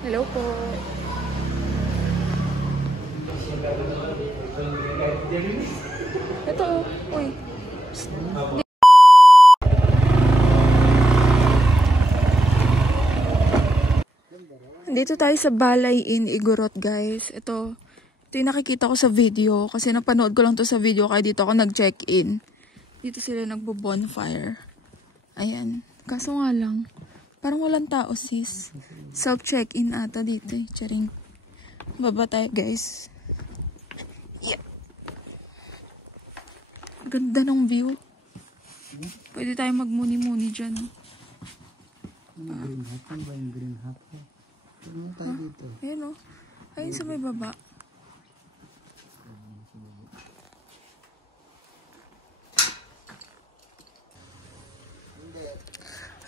Hello po. Ito, uy. Dito tayo sa Balay Inn, Igorot, guys. Ito yung nakikita ko sa video. Kasi napanood ko lang to sa video kaya dito ako nag-check-in. Dito sila nagbo-bonfire. Ayan. Kaso nga lang, parang walang tao, sis. Self-check-in ata dito eh. Charing. Baba tayo, guys. Yeah. Ganda ng view. Pwede tayo magmuni-muni dyan. Green hat. Ano ba yung green hat? Ano tayo dito? Ayan o. Ayun sa may baba.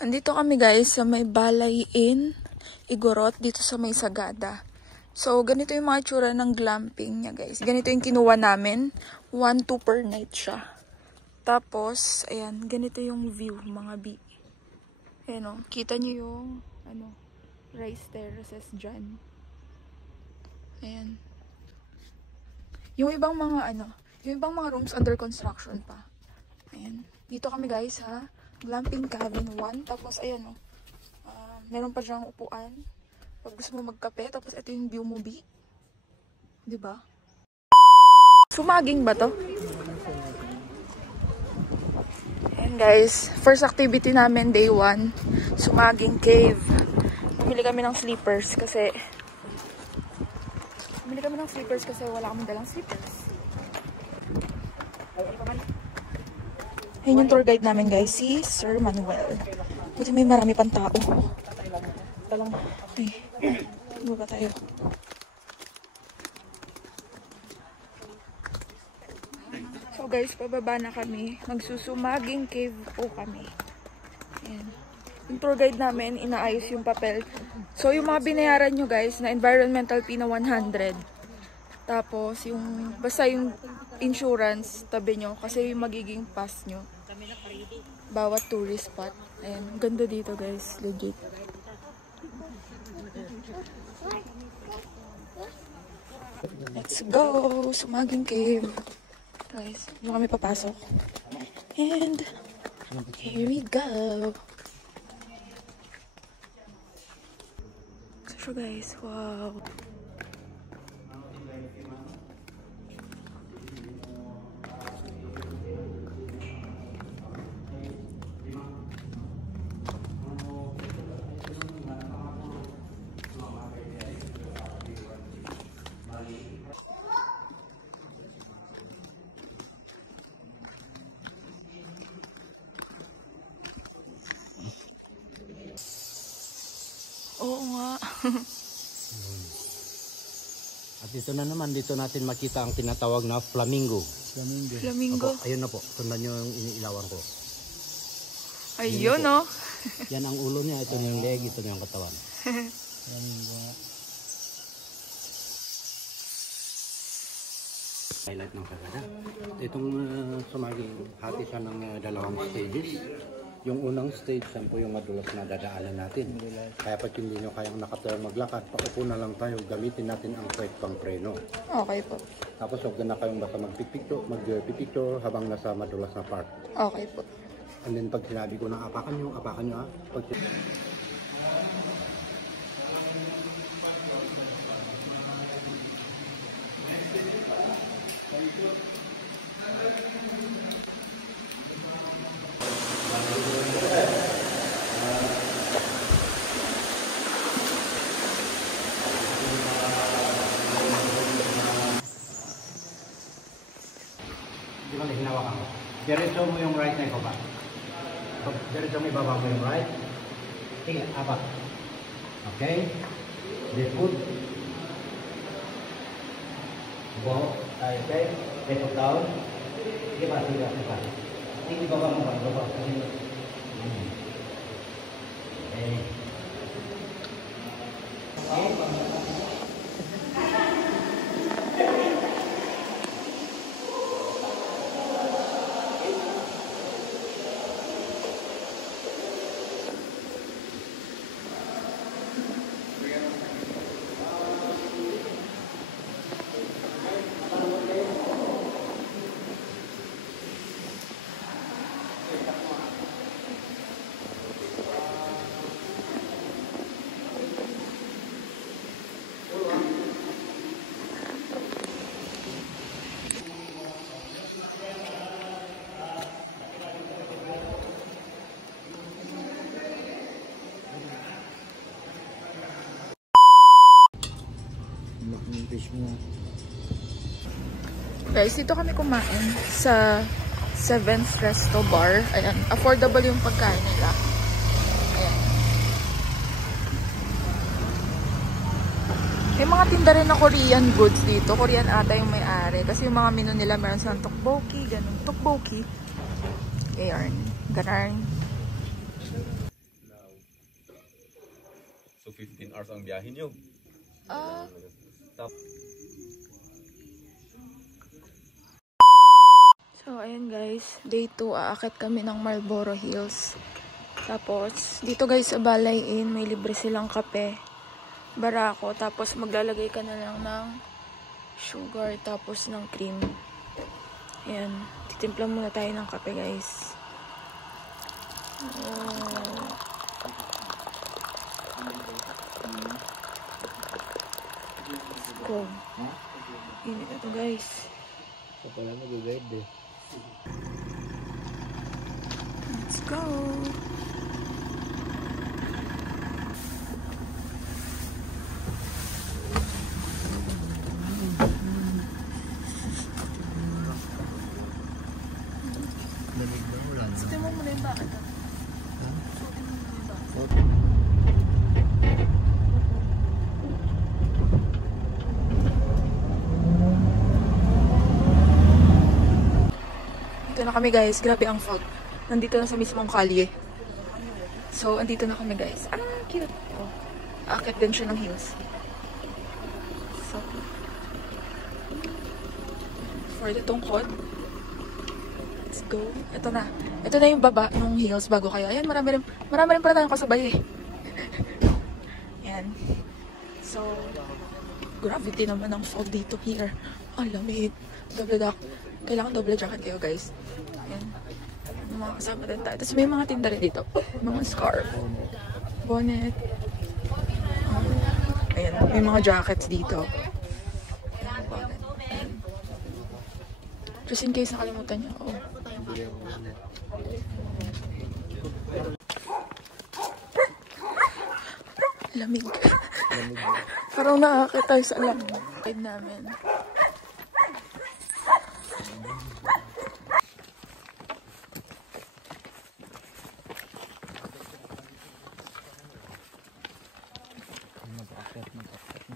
Andito kami guys sa may Balay Inn, Igorot, dito sa may Sagada. So, ganito yung mga tsura ng glamping niya guys. Ganito yung kinuha namin. 1-2 per night siya. Tapos, ayan, ganito yung view mga bi. Ayan o, kita nyo yung, rice terraces dyan. Ayan. Yung ibang mga, yung ibang mga rooms under construction pa. Ayan. Dito kami guys ha. Glamping cabin 1. Tapos, ayan o. Meron pa dyang upuan. Pag gusto mo magkape. Tapos, ito yung view mo, B. Diba? Sumaging ba to? Ayan guys. First activity namin, day 1. Sumaging cave. Bumili kami ng sleepers kasi wala kaming dalang sleepers. Ayun yung tour guide namin guys, si Sir Manuel. Buti may marami pang tao. Okay, baba tayo. So guys, pababa na kami. Magsusumaging cave po kami. Ayan. Yung tour guide namin, inaayos yung papel. So, yung mga binayaran nyo guys, na environmental fee na 100. Tapos, basta yung insurance, tabi nyo. Kasi yung magiging pass nyo. Bawat tourist spot. Ayan, ganda dito guys, legit. Let's go! Sumaging cave. Guys, doon kami papasok. And, here we go! So guys, wow. Oo nga. At dito na naman, dito natin makita ang tinatawag na flamingo. Flamingo. Opo, ayun na po. Sundan nyo yung iniilawan ko. Ayun, no? Yan ang ulo niya. Ito yung leg, ito yung katawan. Flamingo. Highlight ng Sagada. Itong sumaging hati siya ng dalawang stages. Yung unang stage, yan po yung madulas na dadaanan natin. Kaya pag hindi nyo kayang nakatulong maglakad, paupo na lang tayo, gamitin natin ang kwek pang preno. Okay po. Tapos huwag na kayong basta magpipicture habang nasa madulas na park. Okay po. And then pag sinabi ko na apakan nyo ha. Pag... Hinawakan mo. Diretso mo yung right na ibaba. Diretso mo ibaba mo yung right. Tingnan, apak. Okay? The foot. Go. Okay? They put down. Sige pa. Sige, ibaba mo ba? Ibaba. Okay. mag-fish mo. Guys, dito kami kumain sa 7th Resto Bar. Ayan, affordable yung pagkain nila. Ayan. May mga tinda rin na Korean goods dito. Korean ata yung may-ari. Kasi yung mga menu nila meron silang tteokbokki, ganun. Tteokbokki. Ayan. Ganun. So 15 hours ang biyahe nyo. So, ayan guys. Day 2, aakit kami ng Marlboro Hills. Tapos, dito guys sa Balay Inn, may libre silang kape. Barako. Tapos, maglalagay ka na lang ng sugar, tapos ng cream. Ayan. Titimpla muna tayo ng kape guys. Let's go. Init na to guys. So pala mag-guide eh. Let's go. Lamig na ulan. Sutin mo muna yung bakit. Dito na kami guys. Grabe ang fog. Nandito na sa mismong kalye. So, andito na kami guys. Ah, cute. Oh. Aakit din siya ng hills. So, for the tungkod. Let's go. Ito na. Ito na yung baba ng hills bago kayo. Ayan, marami rin pala tayong kasabay eh. Ayan. So, gravity naman ng fog dito here. Ang lamig. Kailangan double jacket kayo guys. Ayan. May mga kasama din tayo. Tapos may mga tinda rin dito. Mga scarf. Bonnet. Ayan. May mga jackets dito. Bonnet. Ayan. Just in case nakalimutan nyo. Oh. Lamig. Parang nakakita tayo sa alam. Guide namin.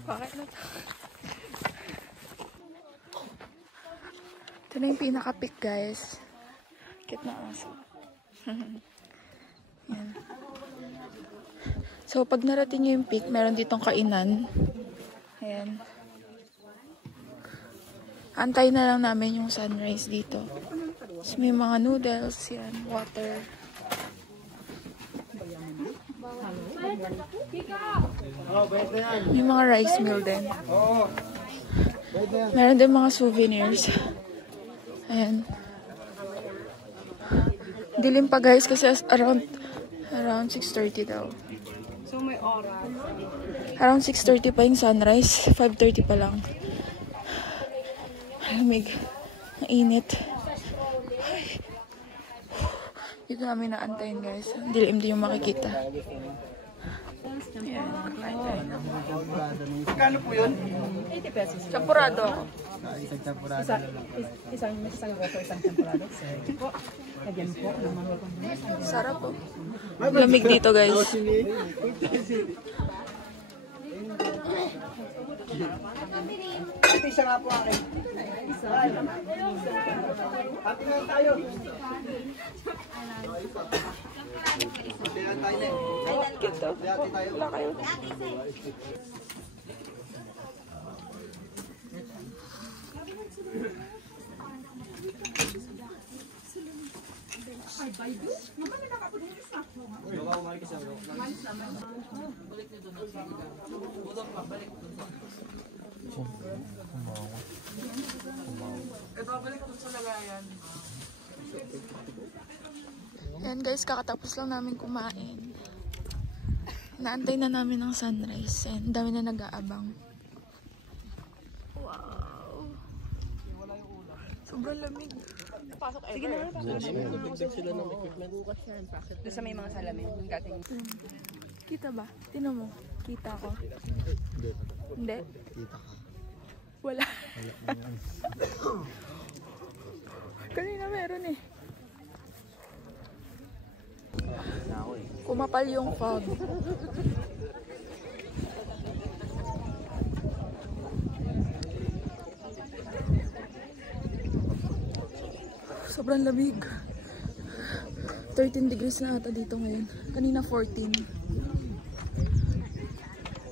Bakit na to? Ito na yung pinaka-pick guys. Kit na aso. Yan. So, pag narating nyo yung peak, meron ditong kainan. Ayan. Antay na lang namin yung sunrise dito. So, may mga noodles, yan, water. May mga rice meal din. Meron din mga souvenirs. Ayan. Dilim pa guys kasi around 6:30 daw. So may oras. Around 6:30 pa yung sunrise. 5:30 pa lang. Malamig. Mainit. Dito namin naantayin guys. Dilim din yung makikita. Ayan. Kakain tayo. Kano po yun? 80 pesos. Champurado ako. Isang goto, isang temporado. Sige po. Lagyan po. Sarap po. Lamig dito guys. Isa nga po akin. Isa. Pati nga tayo. Cute daw. Wala kayo. Yan guys, kakatapos lang namin kumain. Naantay na namin ng sunrise. And dami na nag-aabang. Wow. Sobrang lamig. Pasok ever. Sige na. Nagdagdag sila ng equipment. Bukas yan. Doon sa may mga salamin. Kita ba? Tinan mo. Kita ko. Hindi. Kita ka. Wala. Kanina meron eh. Kumapal yung fog. Sobrang lamig. 13 degrees na ata dito ngayon. Kanina 14.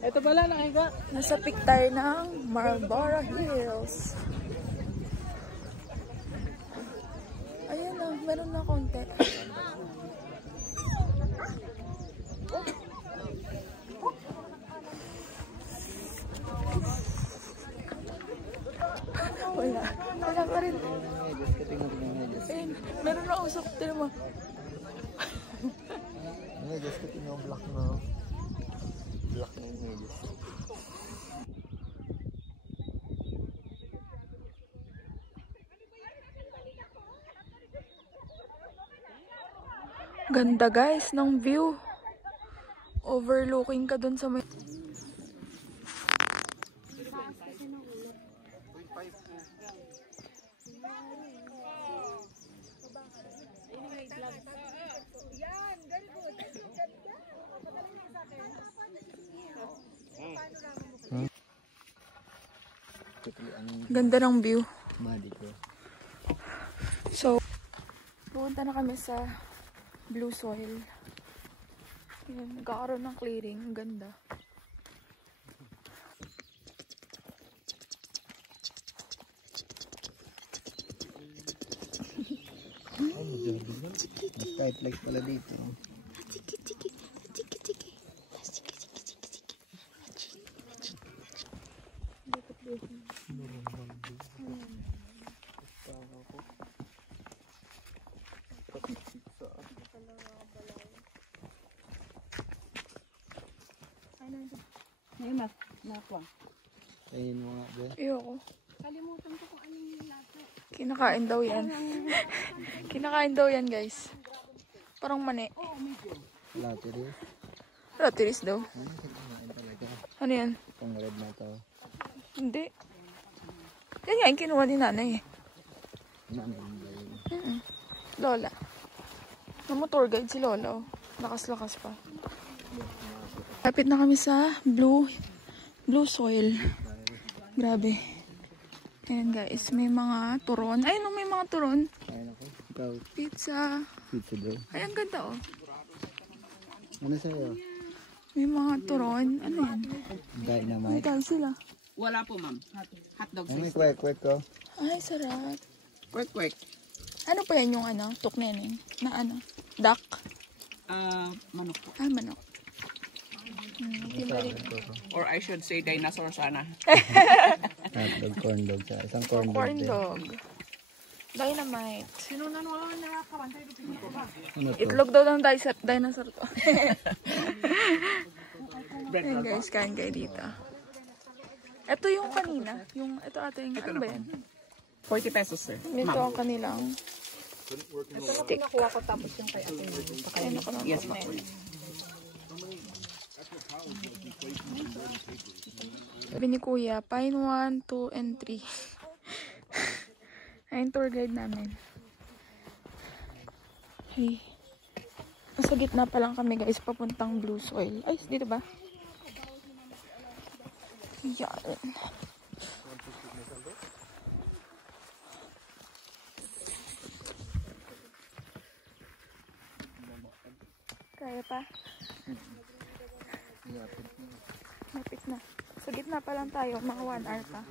Ito pala, nakika. Nasa peak tayo ng Marlborough Hills. Ayan na, meron na konti. Wala. Wala pa rin. Ayun, meron na usok. Tinan mo. Just keeping yung black na. Black na yung images. Ganda guys ng view. Overlooking ka dun sa may... Ganda ng view. So, pupunta na kami sa Blue Soil. Yan, nagkakaroon ng clearing. Ang ganda. Type like pala dito. Ngayon, nakuha. Ayun mga be. Ayoko. Kalimutan ko kung ano yung lato. Kinakain daw yan. Kinakain daw yan guys. Parang mani. Lottery. Rotiris daw. Ano yan? Itong red na to. Hindi. Yan nga yung kinuha ni nanay eh. Lola. Namotor guide si Lola oh. Lakas-lakas pa. Lapit na kami sa Blue Soil. Grabe. Ayan guys, may mga turon. Ayun may mga turon. Ayun ako. Ikaw. Pizza. Pizza daw. Ay, ang ganda oh. Ano sa'yo? May mga turon. Ano yan? May Dynamite. tayo sila. Wala po, ma'am. Hotdog Ano size. yung kwek ko? Ay, sarap. Quick. Ano pa yan yung ano? Tuknenin? Na ano? Duck? Manok po. Ah, manok. Timbalik. Or I should say dinosaur sana. Hotdog, corn dog. Isang corn dog. Corn din. dog. Dynamite. Sino na naman nakakabantay dito ba? Ano to? Itlog daw ng dinosaur to. Bread Ayan roll po. guys, kain kayo dito. Ito yung kanina. Ito ata yung, ano ba yan? 40 pesos, sir. Ito ang kanilang stick. Nakuha ko tapos yung kay ate. Ayun ako ng Yes, ma'am. Sabi ni Kuya, Pine 1, 2, and 3. Ayun tour guide namin. Hey. Nasa gitna pa lang kami guys, papuntang Blue Soil. Ay, dito ba? Yan. Kaya pa? Mapit na. Sa gitna pa lang tayo, mga 1 hour pa.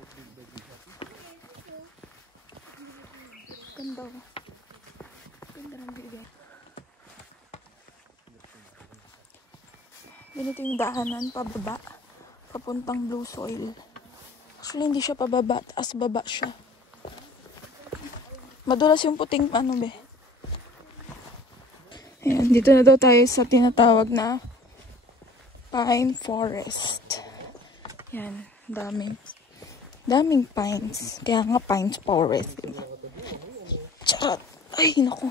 Ganda. Ganda ng video. Ganito yung dahanan, pababa. Papuntang Blue Soil. Actually, hindi siya pababa. Taas baba siya. Madulas yung puting ano be. Ayan, dito na daw tayo sa tinatawag na Pine Forest. Yan, daming pines. Kaya nga Pines Forest. Charot! Ay, naku.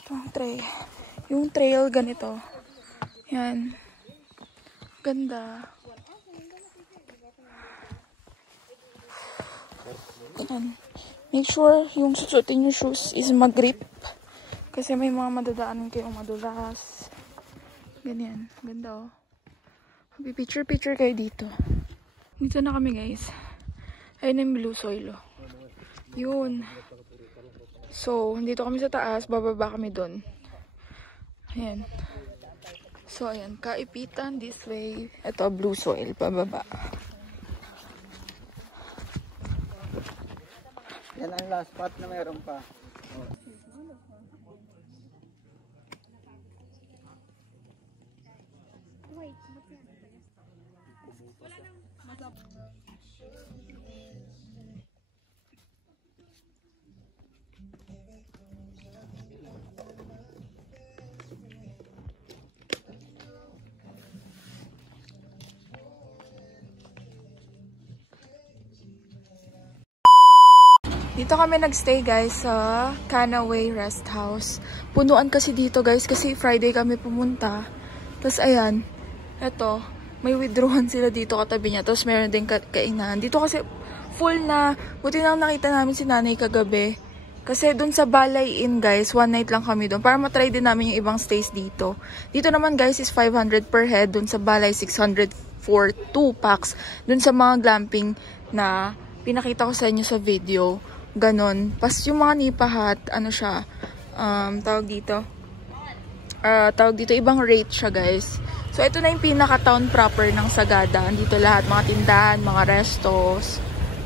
Ito ang trail. Yung trail ganito. Yan. Ganda. Yan. Make sure yung susutin yung shoes is mag-grip. Kasi may mga madadaanan kayong madulas. Ganyan. Ganda oh. Picture kayo dito. Dito na kami guys. Ayun yung blue soil oh. Yun. So, dito kami sa taas. Bababa kami doon. Ayan. So, ayan. Kaipitan this way. Ito, blue soil. Bababa. Yan ang last spot na meron pa. Dito kami nagstay guys sa Canaway Rest House. Punuan kasi dito guys kasi Friday kami pumunta. Tapos ayan, eto, may withdrawan sila dito katabi niya. Tapos meron din kainan. Dito kasi full na. Buti nang nakita namin si nanay kagabi. Kasi dun sa Balay Inn guys, one night lang kami dun. Para matry din namin yung ibang stays dito. Dito naman guys is 500 per head. Dun sa Balay 600 for 2 packs. Dun sa mga glamping na pinakita ko sa inyo sa video. Ganon. Pas yung mga Nipa Hut, ano siya, tawag dito, ibang rate siya guys. So, ito na yung pinaka-town proper ng Sagada. Dito lahat, mga tindahan, mga restos.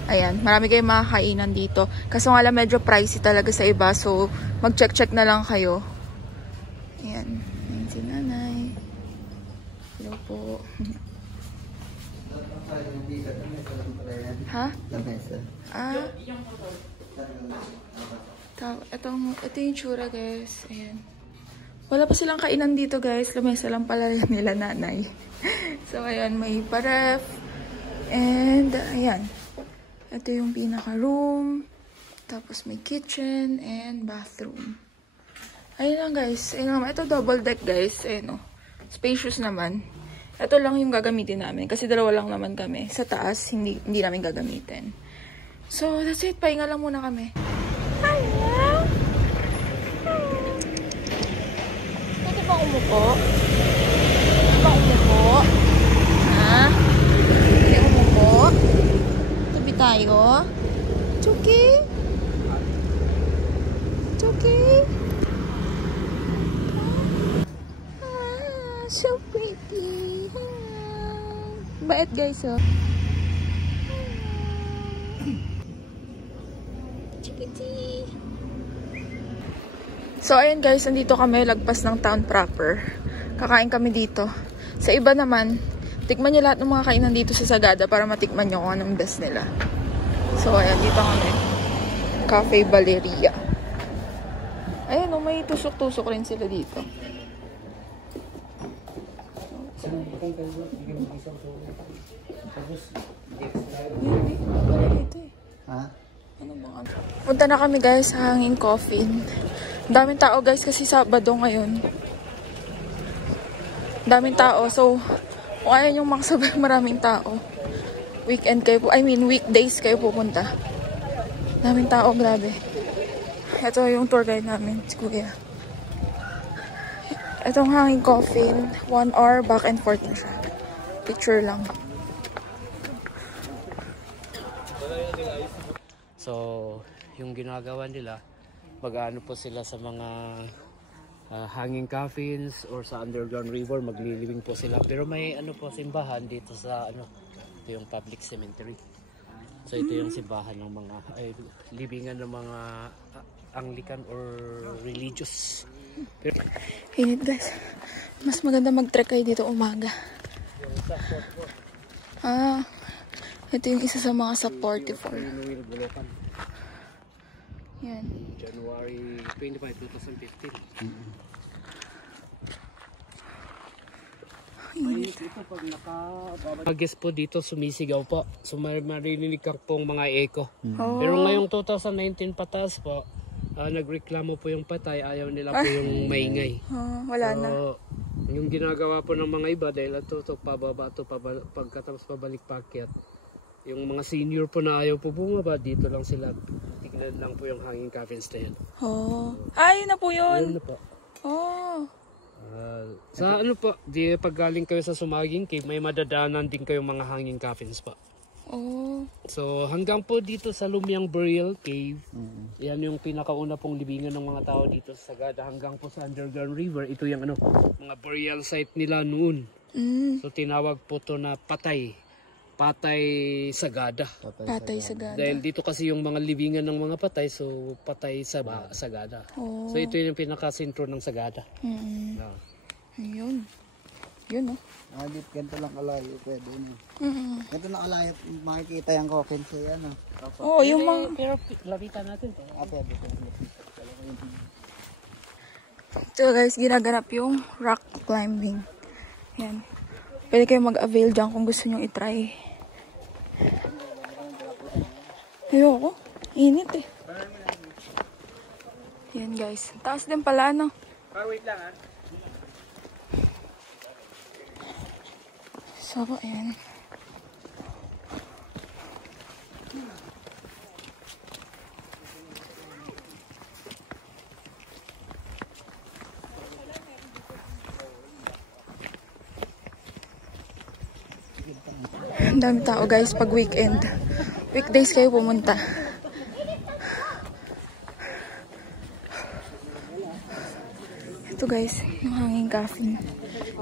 Ayan, marami kayong makakainan dito. Kaso nga lang, medyo pricey talaga sa iba. So, mag-check-check na lang kayo. Ayan. Ayan si nanay. Hello po. Ha? Ah. Ito yung tsura guys. Ayan. Wala pa silang kainan dito guys. Lamesa lang pala nila nanay. So ayan, may paref. And ayan. Ito yung pinaka room. Tapos may kitchen and bathroom. Ayan lang guys. Ayan lang. Ito double deck guys. Ayan o. Spacious naman. Ito lang yung gagamitin namin. Kasi dalawa lang naman kami. Sa taas, hindi namin gagamitin. So that's it. Pahinga lang muna kami. Hello? Ito ba umupo? Ito ba umupo? Ha? Hindi umupo? Tabi tayo? It's okay? It's okay? Ah, so pretty. Bait guys oh. So, ayan guys, nandito kami, lagpas ng town proper. Kakain kami dito. Sa iba naman, tikman nyo lahat ng mga kainan dito sa Sagada para matikman nyo kung anong best nila. So, ayan, dito kami. Cafe Valeria. Ayan, oh, may tusok-tusok rin sila dito. Ha? Punta na kami guys sa Hanging Coffin. Daming tao guys kasi Sabado ngayon. Daming tao. So, kung ayaw yung makasabay maraming tao, weekdays kayo pupunta. Daming tao, grabe. Ito yung tour guide namin, si Kuya. Itong Hanging Coffin, 1 hour back and forth na siya. Picture lang. So, yung ginagawa nila, mag-ano po sila sa mga hanging coffins or sa underground river, maglilibing po sila. Pero may ano po simbahan dito sa ano, ito yung public cemetery. So ito yung simbahan ng mga libingan ng mga Anglican or religious. Init guys. Mas maganda mag-trek kayo dito umaga. Ito yung isa sa mga support for. Yan. January 25, 2015. Pag-guess po dito, sumisigaw po. So maririnig ka pong mga echo. Pero ngayong 2019 pataas po, nagreklamo po yung patay. Ayaw nila po yung maingay. Wala na. Yung ginagawa po ng mga iba, dahil ito pababa ito, pagkatapos pabalik pakyat. Yung mga senior po na ayaw po bumaba, dito lang sila. Tignan lang po yung hanging coffins na yan. Oh. Ay, na po Ayun yun. na po. Oh. Sa ano po, di pag galing kayo sa Sumaging Cave, may madadaanan din kayong mga hanging coffins pa. Oh. So hanggang po dito sa Lumiang Burial Cave, yan yung pinakauna pong libingan ng mga tao dito sa Sagada. Hanggang po sa Underground River, ito yung ano, mga burial site nila noon. So tinawag po to na Patay Sagada. Patay Sagada. Dahil dito kasi yung mga libingan ng mga patay, so Patay sa Sagada. Oh. So ito yung pinaka-sentro ng Sagada. Ayun. Yun, oh. Ganito lang kalayo, pwede na. Ganito lang kalayo, makikita yung coffin siya, ano. Oh, yung mga... Pero lapitan natin. Pwede. So guys, ginaganap yung rock climbing. Yan. Pwede kayo mag-avail dyan kung gusto nyo itry. Ayoko. Init eh. Yan guys. Taas din pala, no? Wait lang ha. So, ayan. Ang dami tao guys pag weekend. Weekdays kayo pumunta. Ito guys, yung hanging coffin.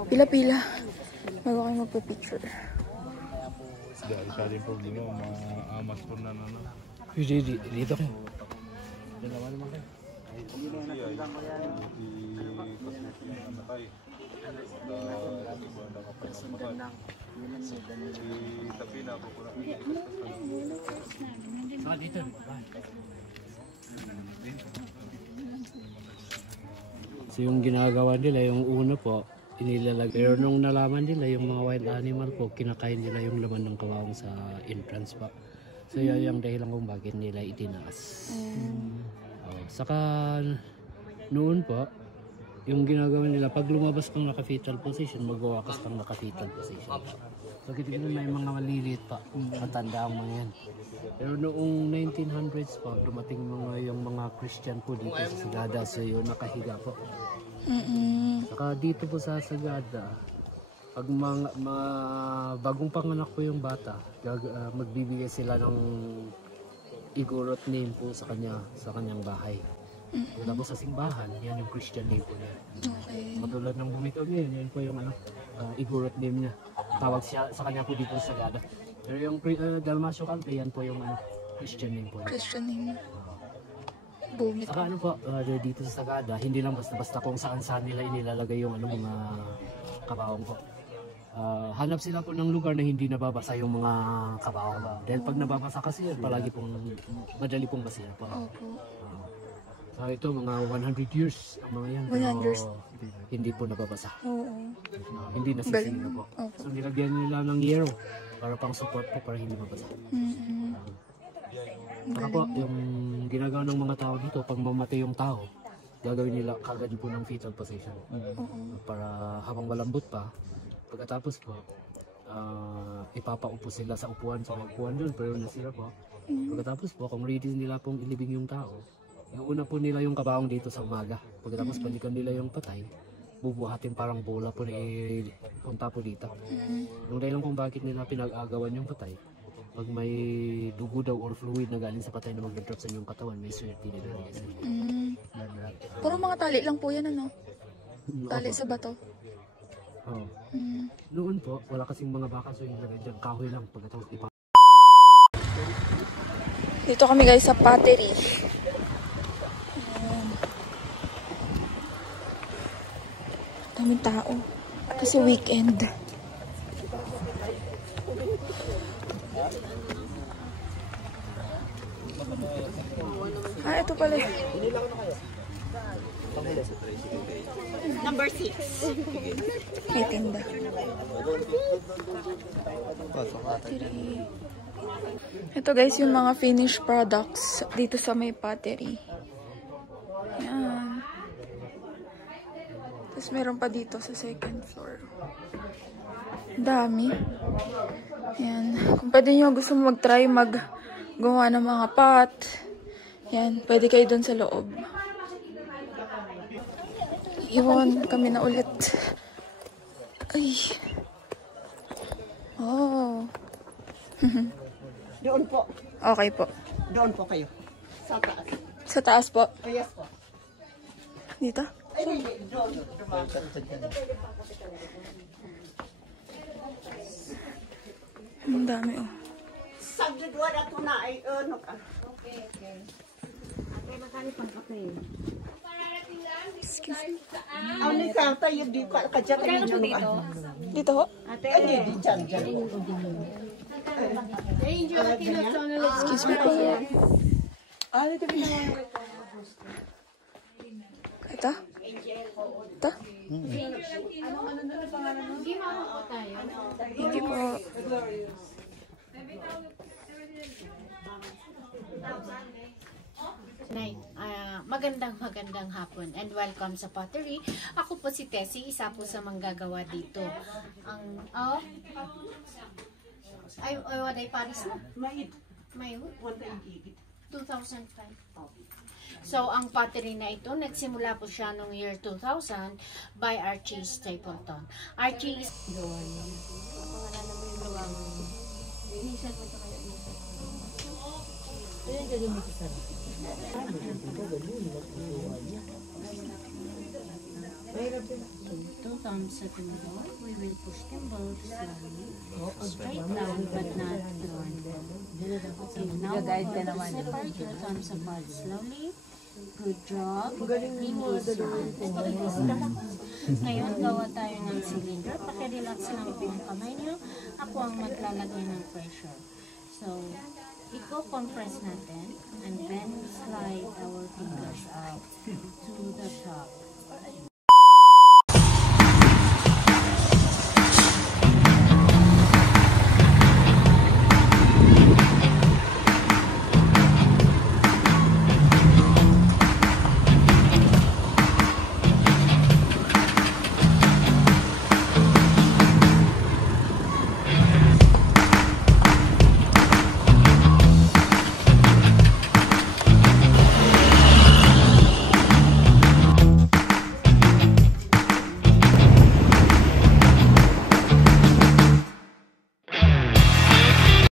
Pila-pila. Bago kayo magpa-picture. Dahil po dito, maamas po na na. Dito kayo. Dalawa naman kayo. Dito. So yung ginagawa nila, yung una po, inilalagay. Pero nung nalaman nila yung mga wild animal po, kinakain nila yung laman ng kawawang sa entrance pa. So yun yung dahilan kung bakit nila itinaas. Saka noon po, yung ginagawa nila, pag lumabas kang naka-fetal position, magwawakas kang naka-fetal position. So kita may mga maliliit pa, matanda ang mga yan. Pero noong 1900s po, dumating yung mga Christian po dito sa Sagada, so yun nakahiga po. Saka dito po sa Sagada, pag mga bagong panganak po yung bata, magbibigay sila ng igorot name po sa kanyang bahay. Tapos sa simbahan, yan yung Christian name po niya. Okay. Matulad ng bumitaw niya, yan po yung igorot name niya. Tawag siya sa kanya po dito sa Sagada. Pero yung Dalmasio Country, yan po yung Christian name po niya. Christian name. Bumit. Saka ano po, dito sa Sagada, hindi lang basta-basta kung saan nila inilalagay yung mga kabaong po. Hanap sila po ng lugar na hindi nababasa yung mga kabaong. Dahil pag nababasa kasi, palagi pong madali pong basira po. Ito, mga 100 years ang mga yan. 100 years. Hindi po nababasa. Oo. Hindi nasisira po. So nilagyan nila ng yero para pang support po para hindi mabasa. Saka po, yung ginagawa ng mga tao dito, pag mamatay yung tao, gagawin nila kagad po ng fetal position. Para habang malambot pa, pagkatapos po, ipapaupo sila sa upuan doon, pero nasira po. Pagkatapos po, kung ready nila pong ilibing yung tao, iuna po nila yung kabaong dito sa umaga. Pagkatapos balikan nila yung patay, bubuhatin parang bola po punta po dito. Yung dahil lang kung bakit nila pinag-agawan yung patay, pag may dugo daw or fluid na galing sa patay na mag-drop sa inyong katawan, may swerte nila nila sa inyo. Puro mga tali lang po yan, ano? Tali sa bato. Oo. Noon po, wala kasing mga baka, so yung lagay dyan, kahoy lang. Pagkatapos Dito kami guys sa pottery. Daming tao. Kasi weekend. Ito pala. Number 6. May tinda. Ito guys, yung mga finished products dito sa may pottery. Yan. Tapos meron pa dito sa second floor. Dami. Yan. Kung pwede nyo gusto mag-try maggawa ng mga pot, yan, pwede kayo dun sa loob. Iwan kami na ulit. Ay. Oh. Doon po. Okay po. Doon po kayo. Sa taas. Sa taas po. Oh, yes po. Dito? Ay, hindi. Doon. Ang dami oh. Subject word ako na ay ano ka. Okay. Ate, makani pang kape. Excuse me. Ano ka tayo di ka kadya tayo dito. Dito ho? Ate, di dyan. Excuse me po. Ito? Ito? Hindi po. Nay, magandang hapon and welcome sa pottery. Ako po si Tessie, isa po sa manggagawa dito. Waday Paris na? May 2005. So, ang pottery na ito, nagsimula po siya noong year 2000 by Archie Stapleton. Archie is... Two thumbs at the middle. We will push them both slowly, straight down but not drawn. Okay, now separate your thumbs apart slowly. Good job. Release your hands. Ngayon, gawa tayo ng cylinder. Paki-relax lang po ang kamay nyo. Ako ang maglalagay ng pressure. So, i-compress natin and then slide our fingers out to the top.